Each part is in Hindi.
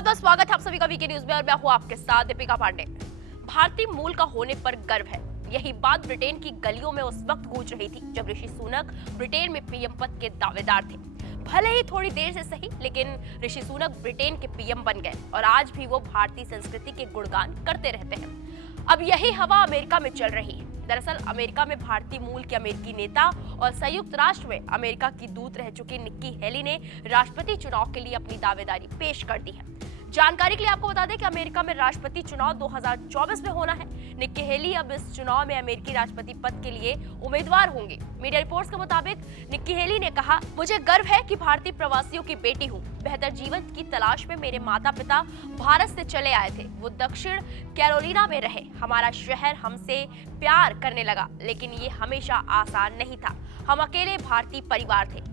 बहुत बहुत स्वागत है आप सभी का वीके न्यूज में और मैं हूं आपके साथ दीपिका पांडे। भारतीय मूल का होने पर गर्व है, यही बात ब्रिटेन की गलियों में उस वक्त गूंज रही थी जब ऋषि सुनक ब्रिटेन में पीएम पद के दावेदार थे। भले ही थोड़ी देर से सही, लेकिन ऋषि सुनक ब्रिटेन के पीएम बन गए और आज भी वो भारतीय संस्कृति के गुणगान करते रहते हैं। अब यही हवा अमेरिका में चल रही है। दरअसल अमेरिका में भारतीय मूल के अमेरिकी नेता और संयुक्त राष्ट्र में अमेरिका की दूत रह चुकी निक्की हेली ने राष्ट्रपति चुनाव के लिए अपनी दावेदारी पेश कर दी है। जानकारी के लिए आपको बता दें कि अमेरिका में राष्ट्रपति चुनाव 2024 में होना है। निक्की हेली अब इस चुनाव में अमेरिकी राष्ट्रपति पद के लिए उम्मीदवार होंगे। मीडिया रिपोर्ट्स के मुताबिक निक्की हेली ने कहा, मुझे गर्व है कि भारतीय प्रवासियों की बेटी हूँ। बेहतर जीवन की तलाश में मेरे माता पिता भारत से चले आए थे। वो दक्षिण कैरोलिना में रहे। हमारा शहर हमसे प्यार करने लगा, लेकिन ये हमेशा आसान नहीं था। हम अकेले भारतीय परिवार थे।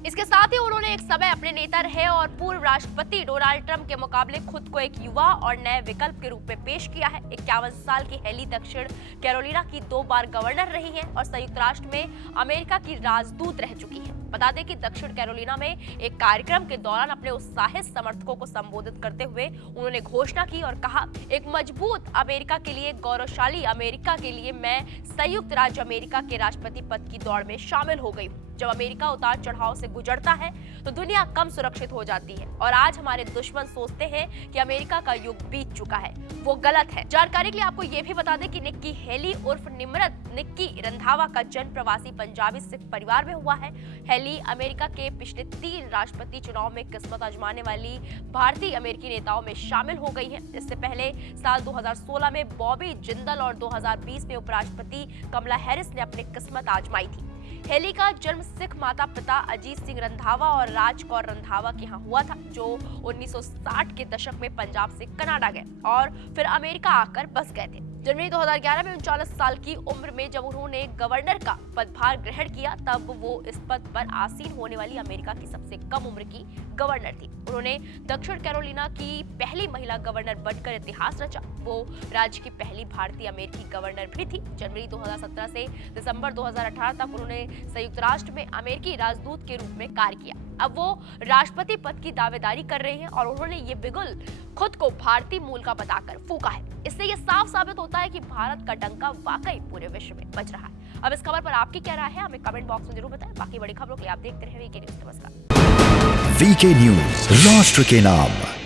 इसके साथ ही उन्होंने एक समय अपने नेता रहे और पूर्व राष्ट्रपति डोनाल्ड ट्रंप के मुकाबले खुद को एक युवा और नए विकल्प के रूप में पेश किया है। 51 साल की हेली दक्षिण कैरोलिना की 2 बार गवर्नर रही हैं और संयुक्त राष्ट्र में अमेरिका की राजदूत रह चुकी हैं। बता दें कि दक्षिण कैरोलिना में एक कार्यक्रम के दौरान अपने उत्साहित समर्थकों को संबोधित करते हुए उन्होंने घोषणा की और कहा, एक मजबूत अमेरिका के लिए, गौरवशाली अमेरिका के लिए मैं संयुक्त राज्य अमेरिका के राष्ट्रपति पद की दौड़ में शामिल हो गई हूँ। जब अमेरिका उतार चढ़ाव से गुजरता है तो दुनिया कम सुरक्षित हो जाती है और आज हमारे दुश्मन सोचते हैं कि अमेरिका का युग बीत चुका है। वो गलत है। जानकारी के लिए आपको ये भी बता दें कि निक्की हेली उर्फ निमरत निक्की रंधावा का जन्म प्रवासी पंजाबी सिख परिवार में हुआ है। हेली अमेरिका के पिछले 3 राष्ट्रपति चुनाव में किस्मत आजमाने वाली भारतीय अमेरिकी नेताओं में शामिल हो गई है। इससे पहले साल 2016 में बॉबी जिंदल और 2020 में उपराष्ट्रपति कमला हैरिस ने अपनी किस्मत आजमाई थी। हेली का जन्म सिख माता पिता अजीत सिंह रंधावा और राज कौर रंधावा के यहाँ हुआ था, जो 1960 के दशक में पंजाब से कनाडा गए और फिर अमेरिका आकर बस गए थे। जनवरी 2011 में 39 साल की उम्र में जब उन्होंने गवर्नर का पदभार ग्रहण किया, तब वो इस पद पर आसीन होने वाली अमेरिका की सबसे कम उम्र की गवर्नर थी। उन्होंने दक्षिण कैरोलिना की पहली महिला गवर्नर बनकर इतिहास रचा। वो राज्य की पहली भारतीय अमेरिकी गवर्नर भी थी। जनवरी 2017 से दिसंबर 2018 तक उन्होंने संयुक्त राष्ट्र में अमेरिकी राजदूत के रूप में कार्य किया। अब वो राष्ट्रपति पद की दावेदारी कर रहे हैं और उन्होंने ये बिगुल खुद को भारतीय मूल का बताकर फूका है। इससे ये साफ साबित होता है कि भारत का डंका वाकई पूरे विश्व में बज रहा है। अब इस खबर पर आपकी क्या राय है, हमें कमेंट बॉक्स में जरूर बताएं। बाकी बड़ी खबरों के लिए आप देखते रहे वीके न्यूज। नमस्कार। वीके न्यूज, राष्ट्र के नाम।